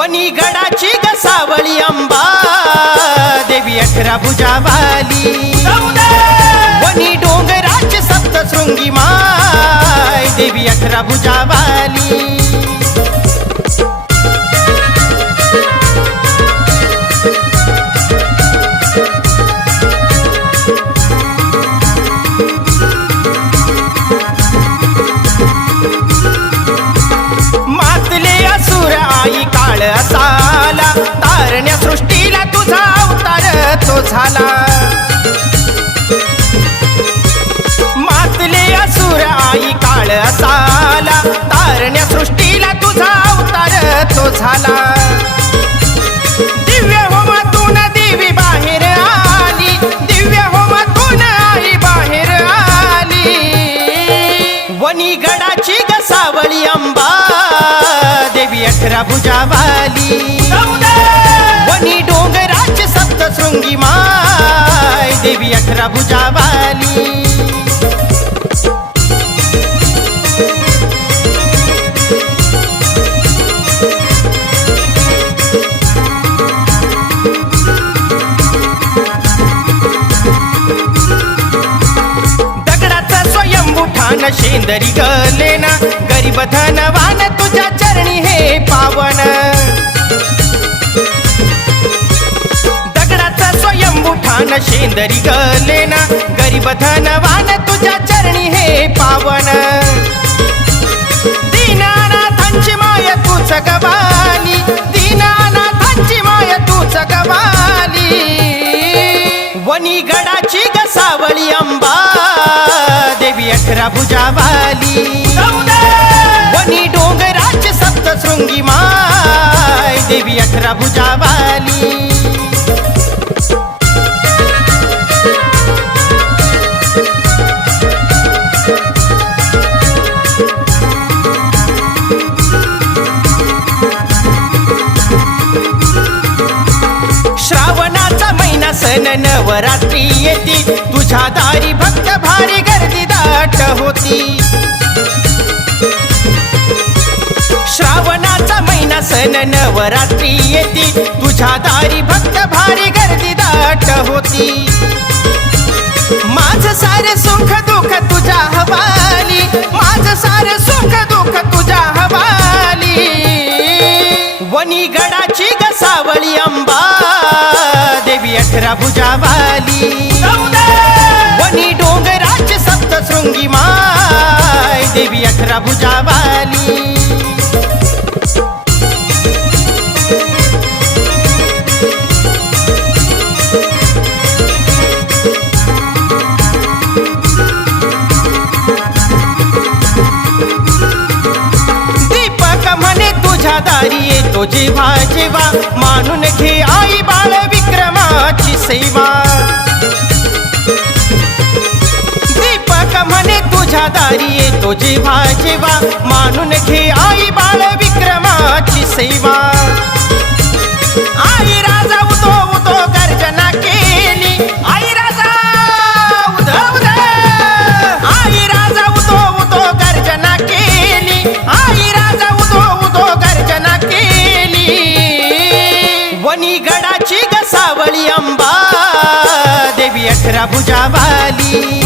वनी गडाची गसावळी अंबा. देवी अठरा भुजावाली. वनी डोंगराची सप्तशृंगी माय. देवी अठरा भुजावाली. झाला. मातले असुर आई काळ असाला तारण्या सृष्टीला तुझा अवतार तो झाला. दिव्य होमातून देवी बाहेर आली. दिव्य होमातून आई बाहेर आली. वनी गडाची गसावळी अंबा. देवी अठरा भुजावाली. देवी दगडाचा स्वयंभू ठाण शेंदरी गलेना गरीब धनवान तुझ्या चरणी हे पावन। मान शेंदरी गलेना गरीब धनवान तुझ्या चरणी हे पावन. दीनानाथांची माय तूच गवाली दीनानाथांची माय तूच गवाली. वनी गडाची गसावळी अंबा देवी अठरा भुजावाली. वनी डोंगराची सप्तशृंगी माय देवी अठरा भुजावाली. सण नवरात्री येती. तुझ्या दारी भक्त भारी गर्दी दाट होती. श्रावणाचा महिना सण नवरात्री येती. तुझ्या दारी भक्त भारी गर्दी दाट होती. माझ सारे सुख दुःख तुझ्या हवाली. माझ सारे सुख दुःख तुझ्या हवाली. वनी गडाची अठरा भुजावाली वनी डोंगराची सप्तशृंगी माय देवी अठरा भुजावाली दीपक म्हणे तुझ्या दारी येतो जेव्हा जेव्हा मानून घे विक्रमाची दीपक म्हणे तुझ्या दारी येतो जेव्हा जेव्हा. मानून घे आई बाळ विक्रमाची सेवा अठरा भुजावाली.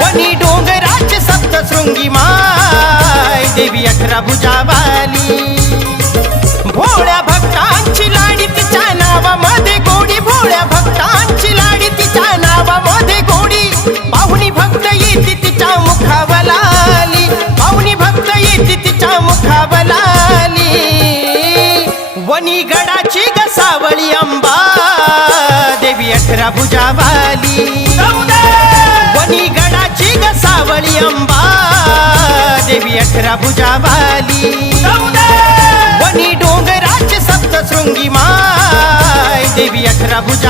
वनी डोंगराची सप्तशृंगी माय. देवी अठरा भुजावाली. देवी अठरा वनी गडाची गसावळी अंबा. देवी अठरा भुजावाली वनी डोंगराची सप्तशृंगी माय. देवी अठरा भुजावाली